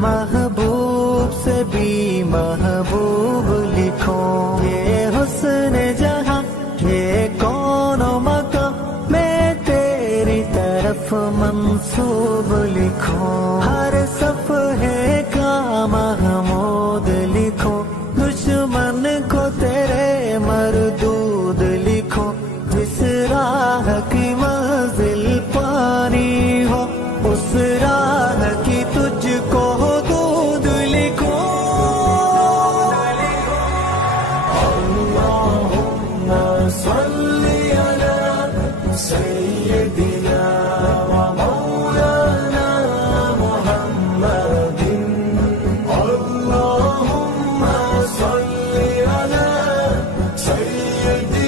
محبوب سے بھی محبوب لکھو، یہ حسن جہاں یہ کون و مکان میں تیری طرف منسوب لکھو، ہر صفحے کا محمود لکھو، دشمن کو تیرے مردود لکھو، جس راہ کی منزل پانی ہو اس راہ کی تجھ کو حدود لکھو۔ اللہم صلی علی سیدنا و مولانا محمد، اللہم صلی علی سیدنا